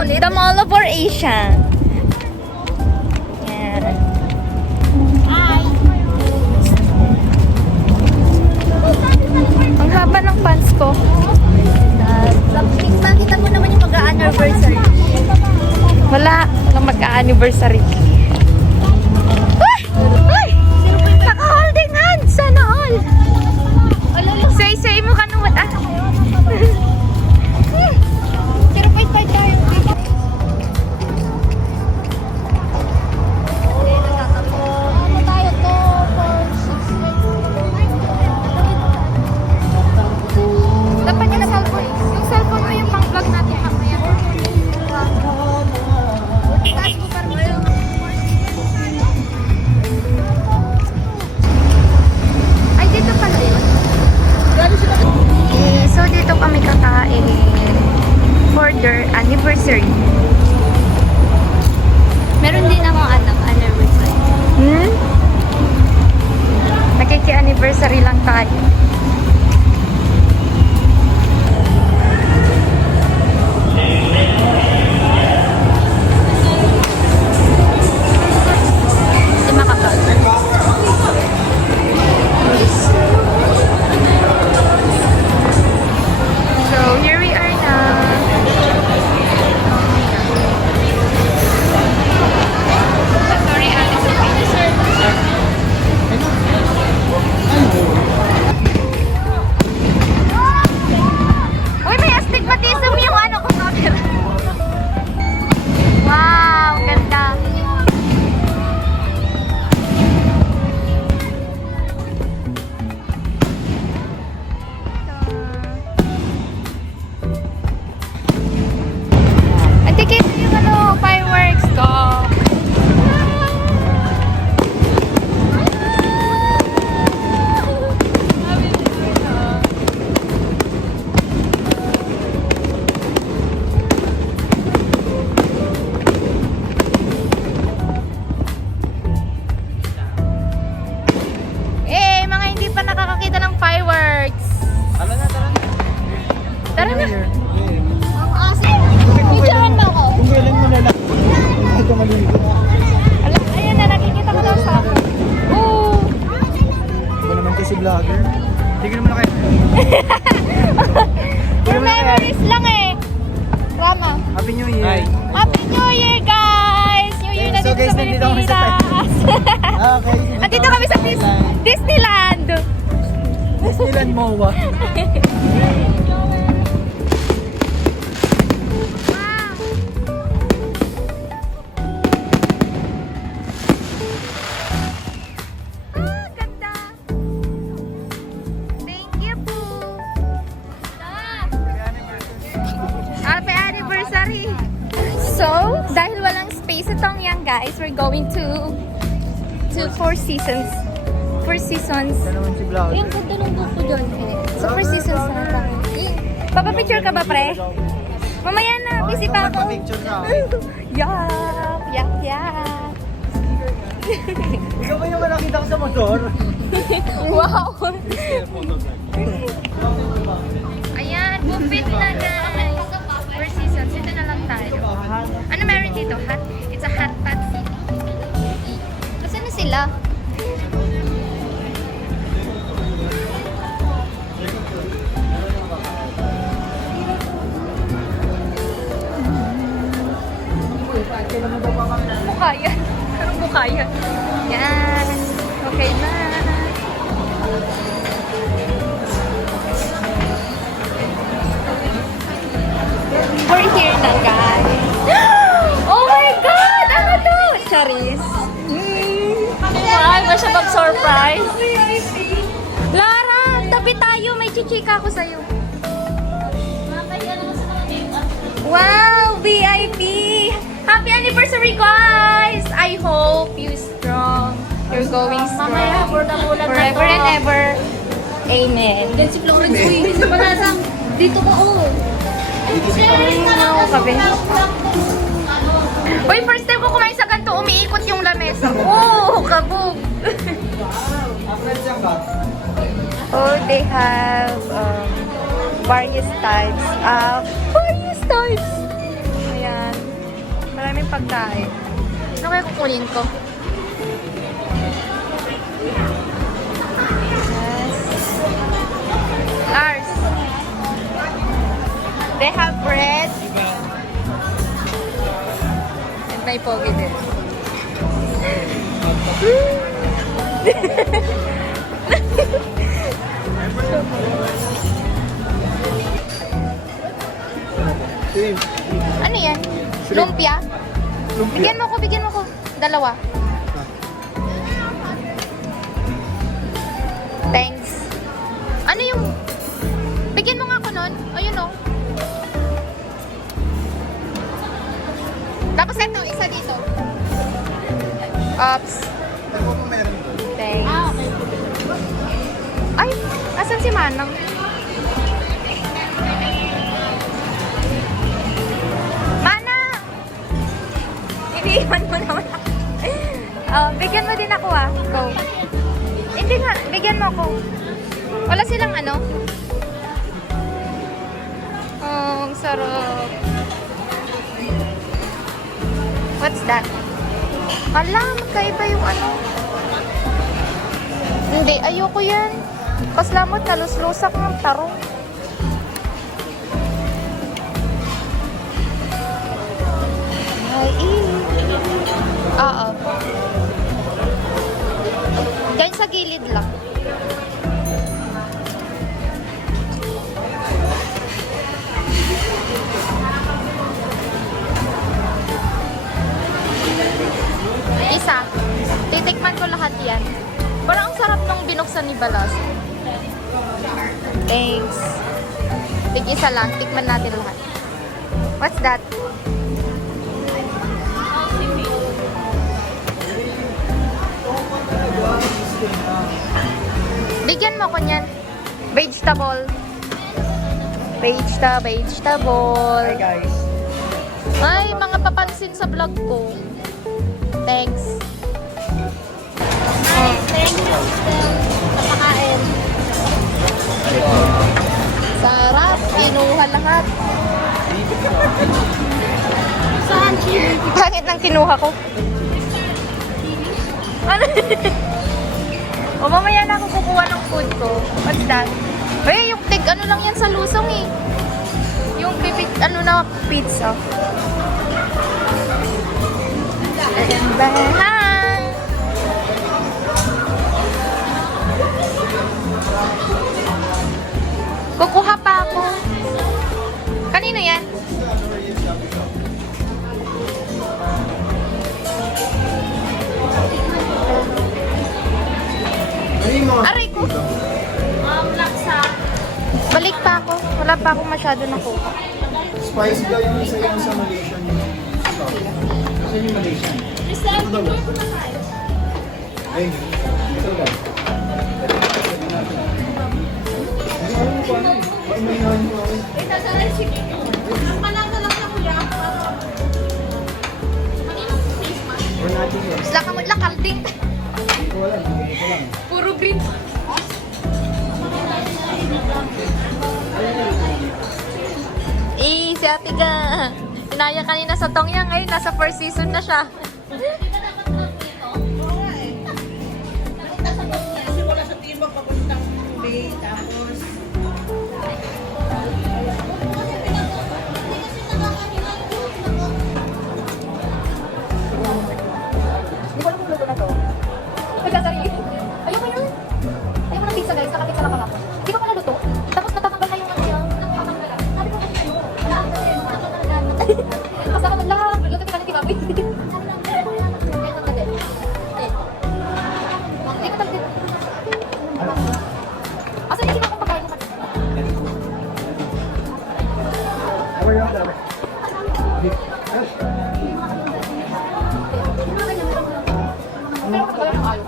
The Mall of our Asia. Yan. Hi! Ang haba ng pants ko. Kita mo naman yung mag-anniversary. Wala. Walang mag-anniversary. Ay! Naka-holding hands! Sana all! Say mo ka nung what? 0.5 tayo. Ano tayo to? Dapat yung cellphone. Yung cellphone mo yung pang-vlog natin mamaya. Taas mo pa rin. Ay, dito pala yun. Okay, so dito kami kakain for their anniversary. Meron din akong anniversary. Nakiki-anniversary lang tayo. Si Makapal. So, here we are now. Sorry, Alice. Uy, may astigmatism yung ano ko camera. Wow, ganda. Ang tikit yung ano, fireworks ko. Eh, mga hindi pa nakakakita ng fireworks. Tara na. Tara na. Ang asin. Picturean mo ako. Kung kailan mo na lang. Ito maligo. Ayan na, nakikita ko daw sa ako. Oo. Ito naman kasi vlogger. Hindi ko naman na kayo. For memories lang eh. Rama. Happy New Year. Hi. Happy New Year, guys! New Year na So, dito guys, sa nandito kami sa Pilipinas. Okay. Andito kami sa Disneyland. Disneyland MOA. Ah, ganda. Thank you po. Happy anniversary. So, dahil walang space itong yan, guys, we're going to Four Seasons. Four Seasons. Ito naman si vlogger. Yung ganda ng buko dyan. So, Four Seasons na tayo. Papapicture ka ba, pre? Mamaya na, busy pa ako. Picture ka. Yup, yup, yup. Ikaw ba yung nakita ko sa motor? Wow! Ayan, buffet na guys. Four Seasons, ito na lang tayo. Ano meron dito? Hot? It's a hot pot. Nasaan na sila? Mukha yan. Anong mukha yan? Yan. Okay na. We're here na guys. Oh my God! Ano to? Charis. Ay, ba siya mag-surprise? Lara, tabi tayo. May chichika ako sa'yo. Wow, VIP! Happy anniversary, guys! I hope you strong. You're going strong. Forever and ever. Amen. Yan si Florence Uy. Sa palasang. Dito ko oh. Ano kabe? Uy, first time ko kumain sa ganito, umiikot yung lamesa. Oh, kabog! Oh, they have various types. Various types! Ayan. daming pagkain. Ano kaya kukunin ko? Yes. Lars. They have bread. And may pogi din. Ano yan? Lumpia? Bigyan mo ko. Dalawa. Thanks. Ano yung... Bigyan mo nga ako nun. Ayun o. Tapos ito, isa dito. Ops. Thanks. Ay, asan si Manang? Manang! Iniiwan mo naman ako. Bigyan mo din ako Go. Hindi nga, bigyan mo ako. Wala silang ano? Oh, ang sarap. What's that? Ala, magkaiba yung ano. Hindi, ayoko yan. Kaslamot, naluslusak ng tarong. Ay, oo. Diyan sa gilid lang. Isa. Titikman ko lahat yan. Parang ang sarap nung binuksan ni Balas. Thanks. Tig-isa lang. Tikman natin lahat. What's that? Bigyan mo ko niyan. Vegetable. Vegetable. Hi guys. Ay, mga papansin sa vlog ko. Thanks. Thank you. Napakain. Sarap. Kinuha lahat. Saan chili? Pangit ng kinuha ko. Ano? O mamaya na ako kukuha ng food ko. What's that? Eh, yung tig ano lang yan sa lusong eh. Yung bibig ano na pizza. Hi! Kukuha pa ako. Kanino yan? Aray ko. Laksa. Balik pa ako. Wala pa akong masyado nakuha. Spicy daw yung isa yung sa Malaysian. Sa yung Malaysian. Mr. Ito ba? Ay, ito ba? Ito sa recipe. Ang panasa lang sa kuya. Maninong face mask? Sila ka mo kalding. Puro green. Si Ate Ga. Inaya kanina sa Tongyang. Ngayon, nasa first season na siya. Simula sa timog, papuntang Bay, tapos... Hindi ko alam kung luto na to. Pagkasari. Ayoko yun. Ayoko ng pizza guys. Naka-pizza lang ako. Hindi ko pala luto. Tapos natatanggal na yung ano yan. Sabi ko kasi ano. Tapos ako naglahat. Luto ka na ni Baboy. Hindi ko talaga. Asa hindi ko pagkain mo. Pero kaya ng ayaw.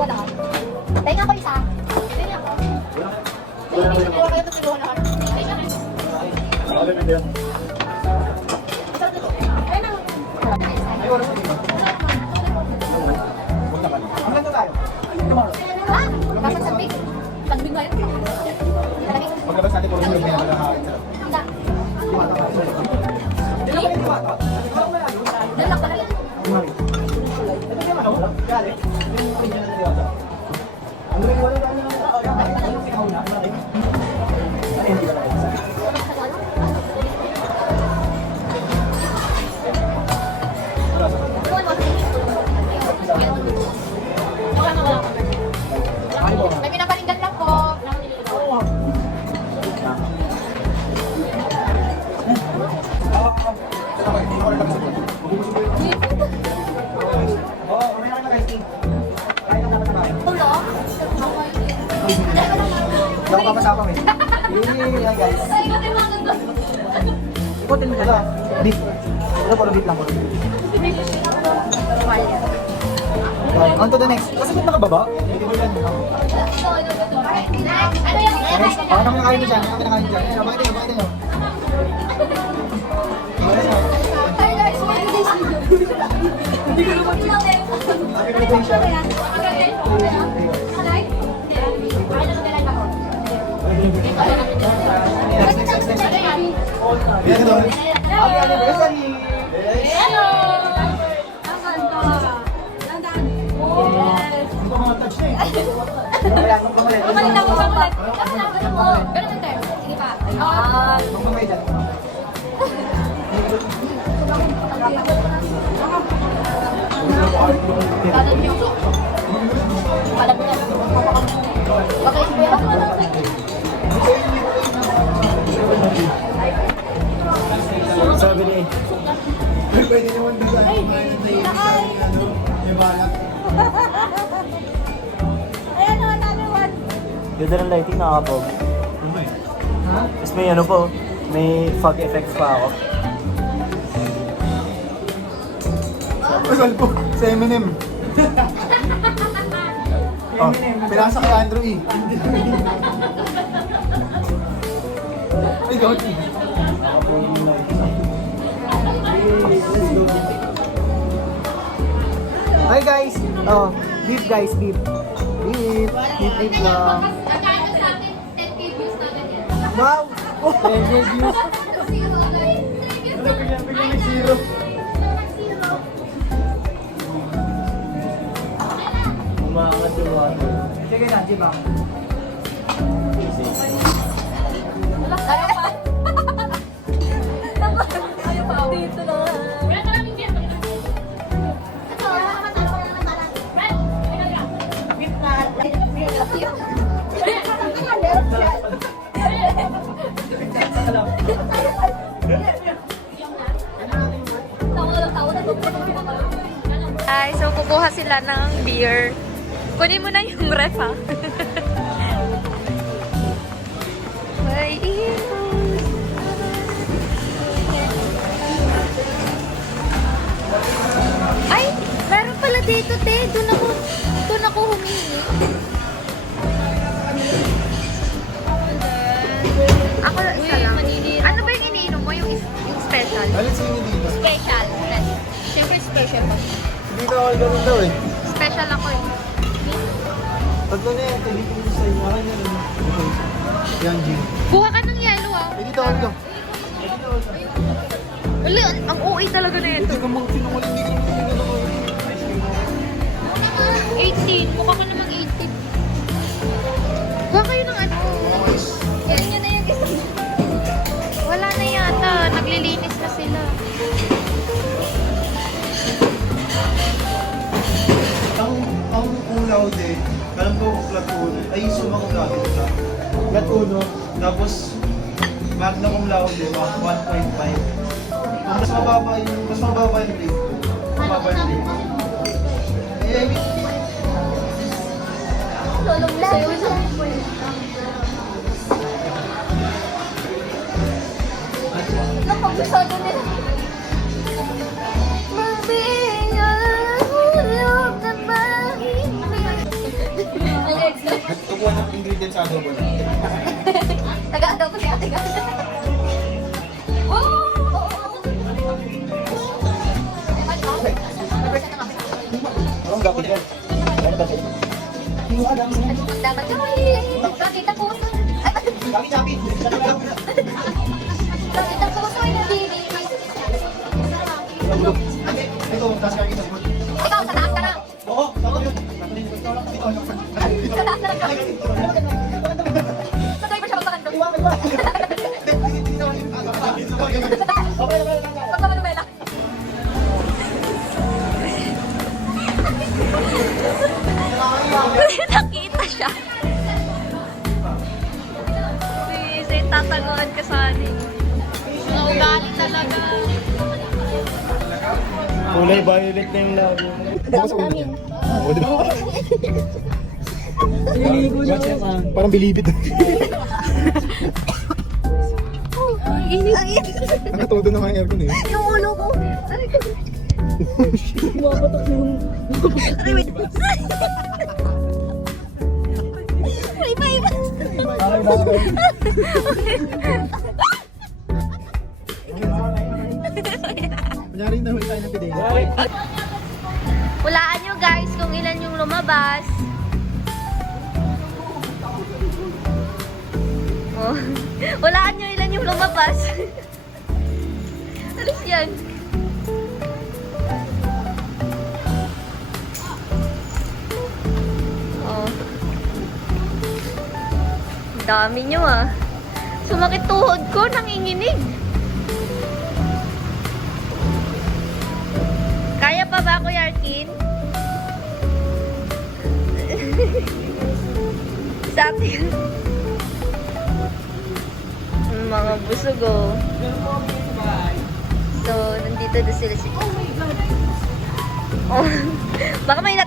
Wala ka. Tayo ako isa. Tayo ako. Hindi ko kayo tutulungan lahat. Tayo na. Ha? Nasa sabik. Pagbig ba yun? Pagbig. Yung pinakakain sarap. Dala ka lang. May pinaparinggan lang po. Ako papasapang eh. Yan guys. Ikutin mo ba? Beef. Ito puro beef lang po. On to the next. Kasi ba't nakababa? Hindi mo yan. Ano ang nakain mo dyan? Ano ang nakain mo dyan? Bakit nyo? Bakit nyo? Hi guys, what is this video? Hindi ko naman Yan doon. Happy anniversary! Hello! Asan ka? Dandan. Hindi ko mga touch na eh. Balik na mo, balik. Ganun mo. Ganun ang term. Sige pa. Kung kamay dyan. Dadal niyo. Palag na. Okay, Sabi ni pwede naman bigyan. May balak. Ayan na, another one. Ganda ng lighting, nakakapog. Tapos may ano po, may fog effects pa ako. Masal po sa Eminem. Oh, pinasa kay Andrew E. Ay, gawin. Hi guys! Oh, beef guys, beef. Beef. Beef lang. Wow! Oh, 10 views. Bigyan ng zero. Umangat yung water. Sige na, di ba? Ayaw pa. Dito na. Ay, so kukuha sila ng beer. Kunin mo na yung ref, ha? Ay, ay, meron pala dito, te. Doon ako humingi. Ako isa lang. Ano ba yung iniinom mo? Yung special? Alin sino dito? Special. Siyempre special pa. Hindi na ako ganun daw eh. Special ako eh. Tatlo na yan, kaibigan mo sa inyo. Akin yan. Yan, Jim. Kuha ka ng yellow, ah. Eh, dito, dito. Wala, ang OA talaga na ito. Hindi ka mga sinungaling, hindi ka naman sinungaling ako. 18. Mukha ka namang 18. Kuha kayo ng ano. Yan, yan na yung isa. Wala na yata. Naglilinis na sila. Ang ulaw din, alam ko flat uno, ay sumang ulaw din ka. Flat uno, tapos magna cum laude, 1.5. Mas mababa yung grade. Mas mababa yung grade. Eh, I mean, Lolong sa'yo. Nakabusado nila. kukuha ng ingredients sa adobo na. Taga-adaw ko siya, taga. Ang gapit yan. Ano ba sa'yo? Yung alam mo. Dapat yung nakita po. Ito, taas ka kita. Ikaw, sa taas ka na. Oo, tama yun. Sa taas na lang ka. Sa driver siya magpakan doon. Pag Manuela. Nakita siya. Sige, tataguan ka sa akin. Ugali talaga. Kulay violet na yung labo. Bukas ako niya. Oo, di ba? Parang bilibid. Nakatodo na mga aircon eh. Yung ulo ko. Aray ko. Aray, wait. Iba. Parang bago. Kunyari na may tayo ng pideng. Hulaan nyo guys kung ilan yung lumabas. Oh. Hulaan nyo ilan yung lumabas. Alis yan. Oh. Dami nyo ah. Sumakit tuhod ko, nanginginig. Kaya pa ba, Kuya Arkin? Sa atin. Mga busog oh. So, nandito na sila. Oh, baka may